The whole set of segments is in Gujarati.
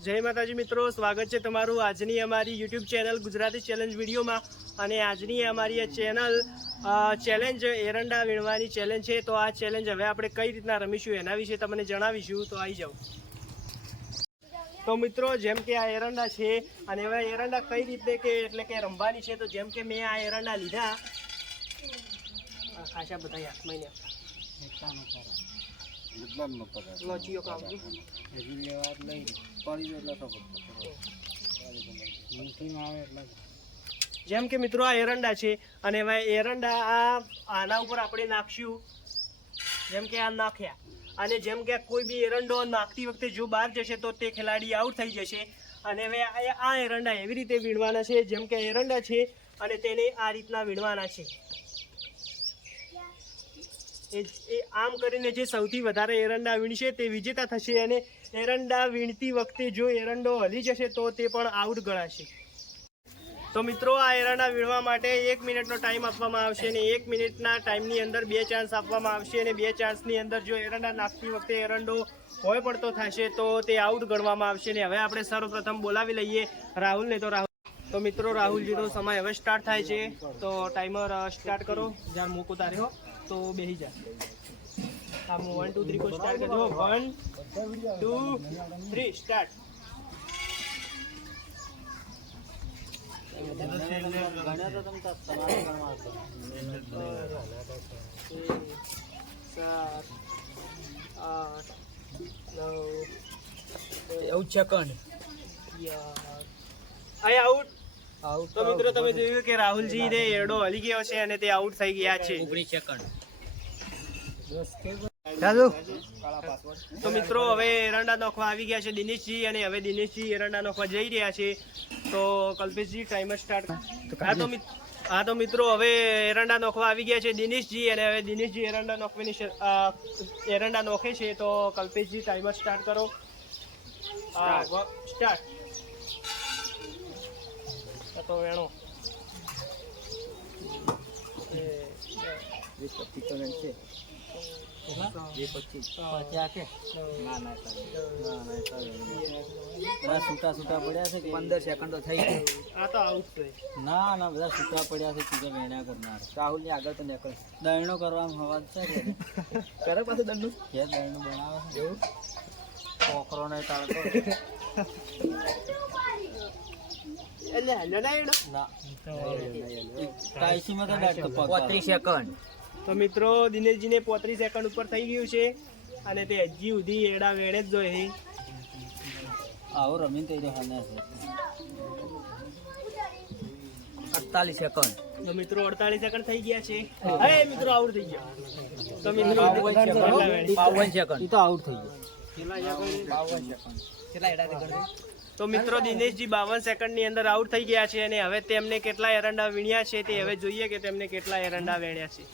જય માતાજી મિત્રો સ્વાગત છે તમારું આજની અમારી યુટ્યુબ ચેનલ ગુજરાતી ચેલેન્જ વિડીયોમાં. અને આજની અમારી આ ચેનલ ચેલેન્જ એરંડા વીણવાની ચેલેન્જ છે. તો આ ચેલેન્જ હવે આપણે કઈ રીતના રમીશું એના વિશે તમને જણાવીશું. તો આવી જાઓ. તો મિત્રો જેમ કે આ એરંડા છે અને હવે એરંડા કઈ રીતે કે એટલે કે રમવાની છે તો જેમ કે મેં આ એરંડા લીધા. ખાસા બધા હાથમાં લોચીઓ જેમ કે મિત્રો આ એરંડા છે અને હવે એરંડા આ આના ઉપર આપણે નાખશું. જેમ કે આ નાખ્યા. અને જેમ કે કોઈ બી એરંડો નાખતી વખતે જો બહાર જશે તો તે ખેલાડી આઉટ થઈ જશે. અને હવે આ આ એરંડા એવી રીતે વીણવાના છે જેમ કે એરંડા છે અને તેને આ રીતના વીણવાના છે. એ એ આમ કરીને જે સૌથી વધારે એરંડા વીણશે તે વિજેતા થશે અને એરંડા વીણતી વખતે જો એરંડો હલી જશે તો તે પણ આઉટ ગણાશે. તો મિત્રો, આ એરંડા વીણવા માટે એક મિનિટનો ટાઈમ આપવામાં આવશે અને એક મિનિટના ટાઈમની અંદર બે ચાન્સ આપવામાં આવશે અને બે ચાન્સની અંદર જો એરંડા નાખતી વખતે એરંડો હોય પડતો થશે તો તે આઉટ ગણવામાં આવશે અને હવે આપણે સર્વપ્રથમ બોલાવી લઈએ રાહુલને. તો રાહુલ, તો મિત્રો રાહુલજીનો સમય હવે સ્ટાર્ટ થાય છે. તો ટાઈમર સ્ટાર્ટ કરો. જ્યાં મૂકો તારે, હો. તો બેસી જા. આમ વન ટુ થ્રી કો સ્ટાર્ટ કરજો. One two three start out second અહીં આઉટ તો મિત્રો તમે જોયું કે રાહુલજી ને એડો હલી ગયો છે અને તે આઉટ થઈ ગયા છે. ઓગણીસ સેકન્ડ તો મિત્રો હવે એરંડા નોખવા આવી ગયા છે દિનેશજી અને હવે દિનેશજી એરંડા નોખવા જઈ રહ્યા છે. તો કલ્પેશજી ટાઈમર સ્ટાર્ટ હા તો હા તો મિત્રો હવે એરંડા નોખવા આવી ગયા છે દિનેશજી અને હવે દિનેશજી એરંડા નોખવાની એરંડા નોખે છે. તો કલ્પેશજી ટાઈમર સ્ટાર્ટ કરો. સ્ટાર્ટ તો વેણો. બધા છૂટા છૂટા પડ્યા છે પંદર સેકન્ડ તો થઈ ગઈ આ તો આઉટ ના ના બધા છૂટા પડ્યા છે સીધા વેણ્યા કરનાર. રાહુલની આગળ તો નીકળ. દરણો કરવાનો હવા છે કરે પાછું દંડનું કે દરણું બનાવે છે. એવું? કોકરો ને તાળકો એટલે હેલો ના એનો ના. ટાઈસી માં તો બેઠ તો સેકન્ડ તો મિત્રો દિનેશજીને પોત્રીસ સેકન્ડ ઉપર થઈ ગયું છે અને તે હજી સુધી એડા વેડે જ જોઈએ આવો રમીન થઈ રહ્યો છે. અડતાલીસ સેકન્ડ તો મિત્રો અડતાલીસ સેકન્ડ થઈ ગયા છે. હે. મિત્રો આઉટ થઈ ગયા. તો મિત્રો બાવન સેકન્ડ તો આઉટ થઈ ગયો. તો મિત્રો દિનેશજી બાવન સેકન્ડની અંદર આઉટ થઈ ગયા છે અને હવે તેમને કેટલા એરંડા વીણ્યા છે તે હવે જોઈએ કે તેમને કેટલા એરંડા વેણ્યા છે.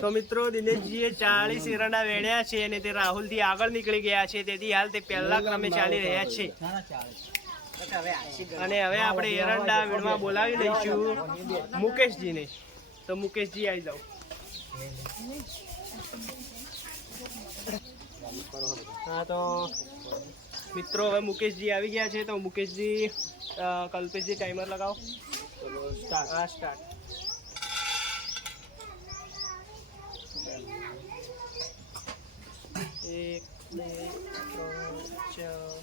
તો મિત્રો દિનેશજીએ ચાલીસ એરંડા વેણ્યા છે અને તે રાહુલથી આગળ નીકળી ગયા છે. તેથી હાલ તે પહેલા ક્રમે ચાલી રહ્યા છે. અને હવે આપણે એરંડા વીણવા બોલાવી લઈશું મુકેશજીને. તો મુકેશજી આવી જાઓ. હા, તો મિત્રો હવે મુકેશજી આવી ગયા છે. તો મુકેશજી કલ્પેશજી ટાઈમર લગાવો. હા સ્ટાર્ટ એક બે ત્રણ ચાર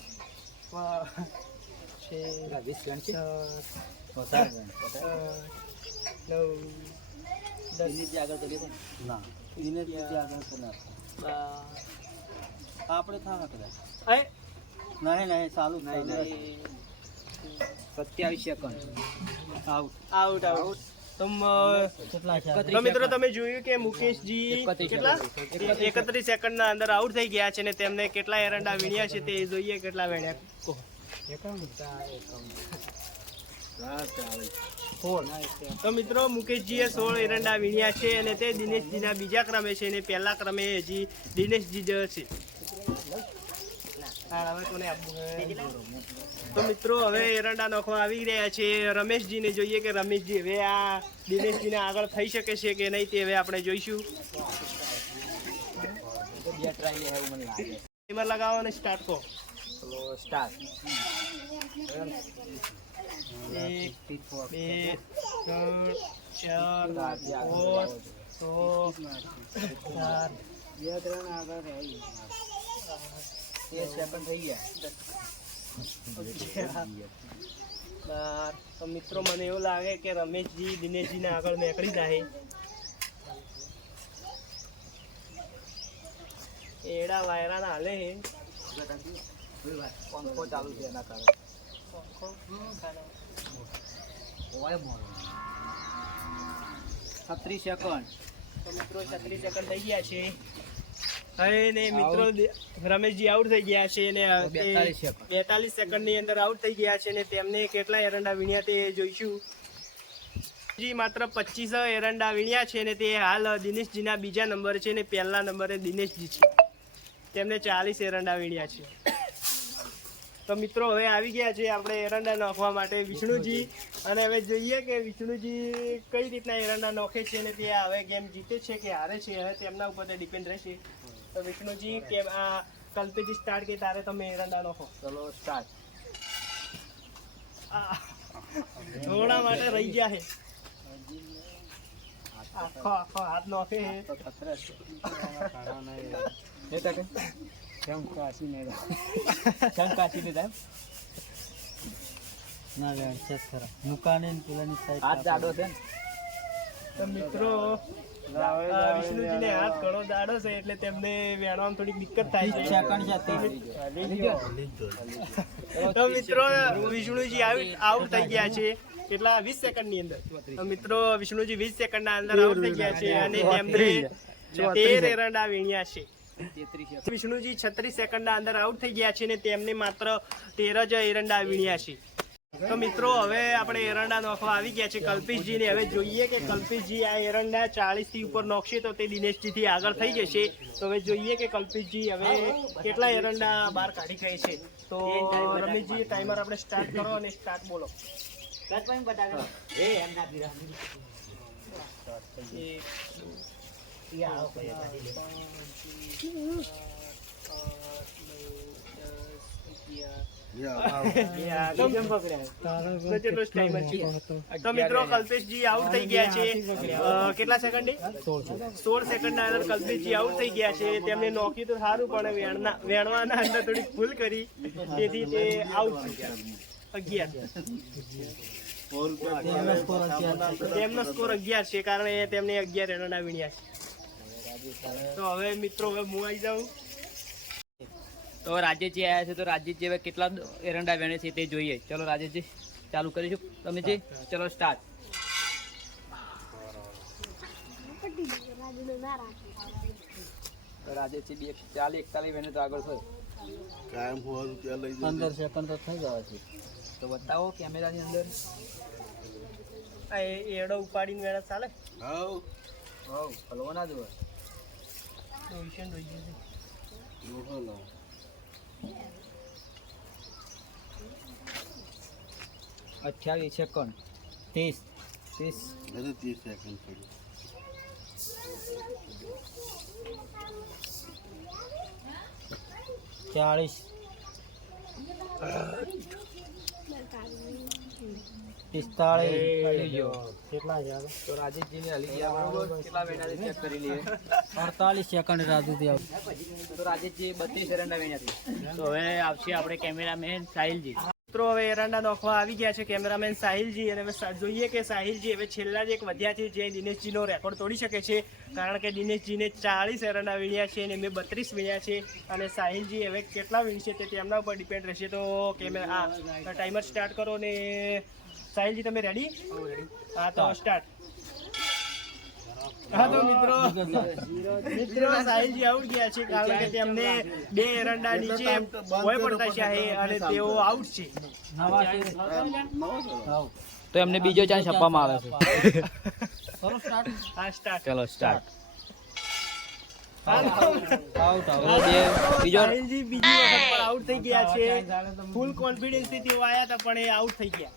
પાંચ છ સાત ગણ આઠ નવ દસ આગળ કરીએ તો ના દિનેશજી આગળ કરનાર આપણે થા કદાચ નહીં નહીં ચાલુ સત્યાવીસ સેકન્ડ આઉટ આઉટ આઉટ તો કેટલા મિત્રો તમે જોયું કે મુકેશજી એકત્રીસ સેકન્ડ. એકત્રીસ સેકન્ડના અંદર આઉટ થઈ ગયા છે અને તેમને કેટલા એરંડા વીણ્યા છે તે જોઈએ કેટલા વીણ્યા. તો મિત્રો મુકેશજીએ સોળ એરંડા વીણ્યા છે અને તે દિનેશજીના બીજા ક્રમે છે અને પહેલા ક્રમે હજી દિનેશજી જ છે. તો મિત્રો, હવે એરંડા નોખવા આવી રહ્યા છે. રમેશજીને જોઈએ કે રમેશજી, હવે આ દિનેશજીને આગળ થઈ શકે છે કે નહીં તે હવે આપણે જોઈશું. ટાઈમર લગાવો અને સ્ટાર્ટ કહો સ્ટાર્ટ એક, બે, ત્રણ, ચાર, પાંચ, છ, સાત બે ત્રણ આગળ રહી તે સેકન્ડ થઈ ગયા બાર. તો મિત્રો મને એવું લાગે કે રમેશજી દિનેશજીને આગળ નીકળી જાય એડા વાયરા ના હાલે પંખો ચાલુ છે એના કારણે. છત્રીસ સેકન્ડ તો મિત્રો છત્રીસ સેકન્ડ થઈ ગયા છે. હવે ને મિત્રો રમેશજી આઉટ થઈ ગયા છે અને બેતાલીસ સેકન્ડ. બેતાલીસની અંદર આઉટ થઈ ગયા છે ને તેમને કેટલા એરંડા વીણ્યા તે જોઈશું. જી માત્ર પચીસ એરંડા વીણ્યા છે ને તે હાલ દિનેશજીના બીજા નંબર છે ને પહેલા નંબરે દિનેશજી છે. તેમને ચાલીસ એરંડા વીણ્યા છે. તો મિત્રો હવે આવી ગયા છે આપણે એરંડા નાખવા માટે વિષ્ણુજી. અને હવે જોઈએ કે વિષ્ણુજી કઈ રીતના એરંડા નોખે છે અને તે હવે ગેમ જીતે છે કે હારે છે હવે તેમના ઉપર ડિપેન્ડ રહેશે. તો વિષ્ણુજી કેમ આ કલ્પેજી સ્ટાર્ટ કે તારે તમે એરંડા લખો ચલો સ્ટાર્ટ થોડા માટે રહી ગયા છે. આખો આખો હાથ નોખે છે. કેમ કાશી ને કેમ કાશી ને થાય ના રે છે ખરા મુકાને પેલાની સાઈડ હાથ જાડો છે ને. તો મિત્રો વિષ્ણુજીને હાથ ઘણો દાડો છે એટલે તેમને વેણવામાં થોડીક દિક્કત થાય છે. તો મિત્રો વિષ્ણુજી આઉટ થઈ ગયા છે કેટલા? વીસ સેકન્ડની અંદર મિત્રો વિષ્ણુજી વીસ સેકન્ડ ના અંદર આઉટ થઈ ગયા છે અને તેમને તેર એરંડા વીણ્યા છે. વિષ્ણુજી છત્રીસ સેકન્ડ ના અંદર આઉટ થઈ ગયા છે અને તેમને માત્ર તેર જ એરંડા વીણ્યા છે. તો મિત્રો હવે આપણે એરંડા નોખવા આવી ગયા છે કલ્પેશજીને. હવે જોઈએ કે કલ્પેશજી આ એરંડા ચાલીસથી ઉપર નોખશે તો તે દિનેશજી થી આગળ થઈ જશે. તો હવે જોઈએ કે કલ્પેશજી હવે કેટલા એરંડા બહાર કાઢી ગઈ છે. તો રમેશજી ટાઈમર આપણે સ્ટાર્ટ કરો અને સ્ટાર્ટ બોલો. એક, તો કેટલો જ timer છે? તો મિત્રો કલ્પેશજી આઉટ થઈ ગયા છે કેટલા સેકન્ડે સોળ સેકન્ડ ના અંદર કલ્પેશજી આઉટ થઈ ગયા છે તેમને નોકી તો સારું પણ વેણવાના અંદર થોડીક ભૂલ કરી તેથી તે આઉટ થઈ ગયા અગિયાર. તેમનો સ્કોર અગિયાર છે કારણ તેમને અગિયાર રનના વીણ્યા છે તો હવે મિત્રો હવે હું આવી જાઉં. તો રાજેશજી આવ્યા છે તો રાજેશજી હવે કેટલા એરંડા વેણે છે તે જોઈએ. ચલો રાજેશજી ચાલુ કરીશું. તમે જે ચલો સ્ટાર્ટ તો રાજેશજી બે ચાલી એકતાલીસ વેણે તો આગળ થયો. કાયમ રૂપિયા લઈ પંદર સેકન્ડ તો થઈ જવા છે. તો બતાવો કેમેરાની અંદર. આ એ- એડો ઉપાડીને વેણા ચાલે? હાવ. હોવ ના લાવ અઠ્યાવીસ સેકન્ડ ત્રીસ. ત્રીસ. હજુ ત્રીસ સેકન્ડ પડી ચાળીસ પિસ્તાળીસ કેટલા છે આગળ? તો રાજેશજીને હલી ગયા બરોબર કેટલા વેણા ચેક કરી લઈએ અડતાલીસ સેકન્ડ તો હવે આવશે આપણે કેમેરામેન સાહિલજી. મિત્રો હવે એરંડા નોખવા આવી ગયા છે કેમેરામેન સાહિલજી અને હવે જોઈએ કે સાહિલજી હવે છેલ્લા જ એક વધ્યા છે જે દિનેશજીનો રેકોર્ડ તોડી શકે છે. કારણ કે દિનેશજીને ચાલીસ એરંડા વીણ્યા છે અને મેં બત્રીસ વીણ્યા છે. અને સાહિલજી હવે કેટલા વીણશે તે તેમના ઉપર ડિપેન્ડ રહેશે. તો કેમેરા આ ટાઈમર સ્ટાર્ટ કરો ને સાહિલજી તમે રેડી હા તો સ્ટાર્ટ હા તો મિત્રો. મિત્રો સાહિલજી આઉટ ગયા છે કારણ કે તેમને બે એરંડા નીચે ભોય પડતા છે અને તેઓ આઉટ છે. નવા છે. આવ તો એમને બીજો ચાન્સ આપવામાં આવે છે. હા સ્ટાર્ટ ચલો સ્ટાર્ટ આઉટ આઉટ બીજો સાહિલજી બીજી વખત પણ આઉટ થઈ ગયા છે. ફૂલ કોન્ફિડન્સથી તેઓ આયા હતા પણ એ આઉટ થઈ ગયા.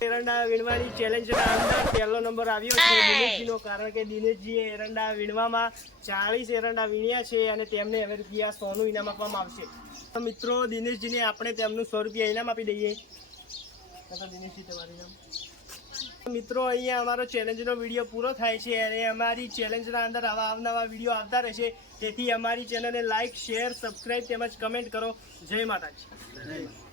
એરંડા વીણવાની ચેલેન્જના અંદર પહેલો નંબર આવ્યો છે. દિનેશજીનો. કારણ કે દિનેશજીએ એરંડા વીણવામાં ચાળીસ એરંડા વીણ્યા છે અને તેમને હવે રૂપિયા સોનું ઇનામ આપવામાં આવશે. તો મિત્રો દિનેશજીને આપણે તેમનું સો રૂપિયા ઇનામ આપી દઈએ. તો દિનેશજી તમારું ઇનામ મિત્રો અહીંયા અમારો ચેલેન્જનો વીડિયો પૂરો થાય છે અને અમારી ચેલેન્જના અંદર આવા અવનવા વીડિયો આવતા રહેશે તેથી અમારી ચેનલને લાઇક શેર સબસ્ક્રાઈબ તેમજ કમેન્ટ કરો. જય માતાજી.